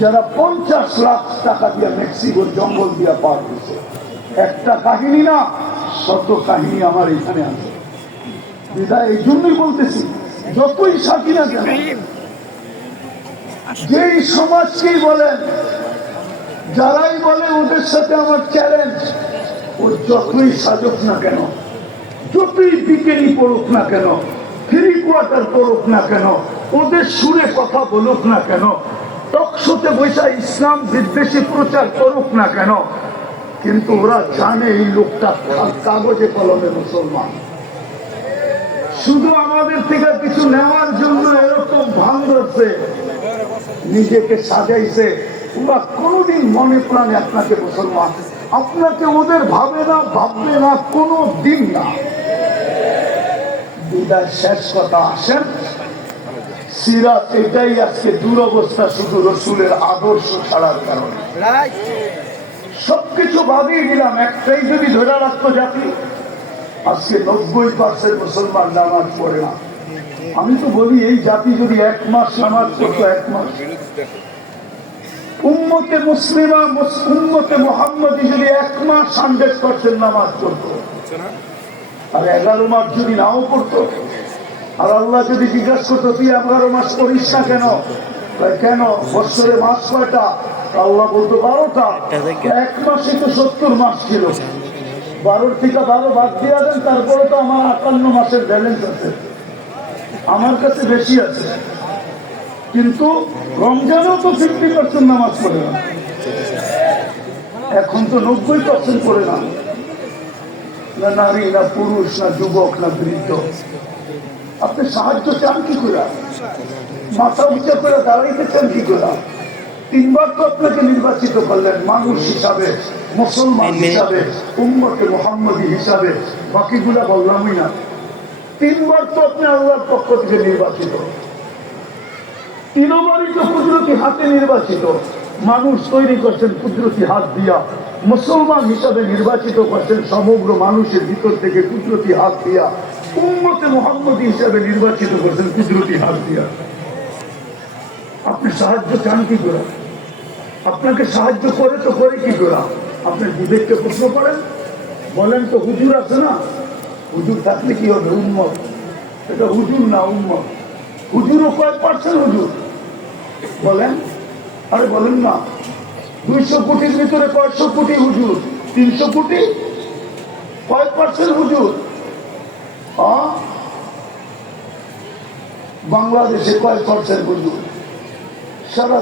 যারা 50 লাখ টাকা দিয়ে মেক্সিকোর জঙ্গল দিয়ে পার হয়েছে। একটা কাহিনী না, শত কাহিনী আমার এখানে আছে। বিদায় এই জন্যই বলতেছি, যতই সাথী না কেন, যেই সমাজকেই বলেন, যারাই বলে ওদের সাথে আমার চ্যালেঞ্জ, ও যতই সাজক না কেন, যতই বিকেনি পড়ুক না কেন, থ্রি কোয়ার্টার পড়ুক না কেন, ওদের সুরে কথা বলুক না কেন, টকশোতে বৈশা ইসলাম বিদ্বেষী প্রচার করুক না কেন, কিন্তু ওরা জানে এই লোকটা কাগজে কলমে মুসলমান। শুধু আমাদের থেকে কিছু নেওয়ার জন্য এরকম ভান ধরছে, নিজেকে সাজাইছে। ওরা কোনোদিন মনে প্রাণে আপনাকে মুসলমান, আপনাকে ওদের ভাবে না, ভাববে না, কোনো দিন না। বিদায় শেষ কথা আসেন, সিরাত এটাই আজকে দুরবস্থা, শুধু রসুলের আদর্শ ছাড়ার কারণে। সবকিছু বাদিয়ে দিলাম, একটাই যদি ধরে রাখতো জাতি, আজকে 90% মুসলমান নামাজ পড়ে না। আমি তো বলি এই জাতি যদি 1 মাস নামাজ পড়তো, 1 মাস, উম্মতে মুসলিমা উম্মতে মুহাম্মদী যদি 1 মাস 100% নামাজ পড়তো, আর 11 মাস যদি নাও পড়তো, আর আল্লাহ যদি জিজ্ঞাসা করতো তুই 11 মাস পড়িস না কেন, কেন বছরে মাস কয়টা, আল্লাহ বলতো 12টা। 1 মাসে তো 70 মাস ছিল, 12 থেকে 12 বাদ দিয়ে দেন, তারপরে তো আমার 58 মাসের ব্যালেন্স আছে, আমার কাছে বেশি আছে। কিন্তু রমজানেও তো 50% নামাজ পড়ে না, এখন তো 90% পড়ে না, না নারী, না পুরুষ, না যুবক, না বৃদ্ধ। আপনি সাহায্য চান কি করে, মাথা উঁচা করে দাঁড়াইতে চান কি করে? 3 বার তো আপনাকে নির্বাচিত করলেন মানুষ হিসাবে, মুসলমান হিসাবে, উম্মতে মুহাম্মদী হিসাবে, বাকিগুলা বললামই না। 3 বার তো আপনি আল্লাহর পক্ষ থেকে নির্বাচিত, 3 বারই তো কুদরতি হাতে নির্বাচিত। মানুষ তৈরি করছেন কুদরতি হাত দিয়া, মুসলমান হিসাবে নির্বাচিত করছেন সমগ্র মানুষের ভিতর থেকে কুদরতি হাত দিয়া, উম্মতে মুহাম্মদী হিসাবে নির্বাচিত করছেন কুদরতি হাত দিয়া। আপনি সাহায্য চান কি করে? আপনাকে সাহায্য করে তো করে কি করে? আপনি বিবেককে প্রশ্ন করেন, বলেন তো হুজুর আছে না, হুজুর থাকলে কি হবে? উম্মত, এটা হুজুর না উম্মত। হুজুরও কয়েক পার্সেন্ট হুজুর বলেন, আরে বলেন না, 200 কোটির ভিতরে কয়েকশো কোটি হুজুর, 300 কোটি, কয়েক পার্সেন্ট হুজুর? বাংলাদেশে কয়েক পার্সেন্ট হুজুর? সারা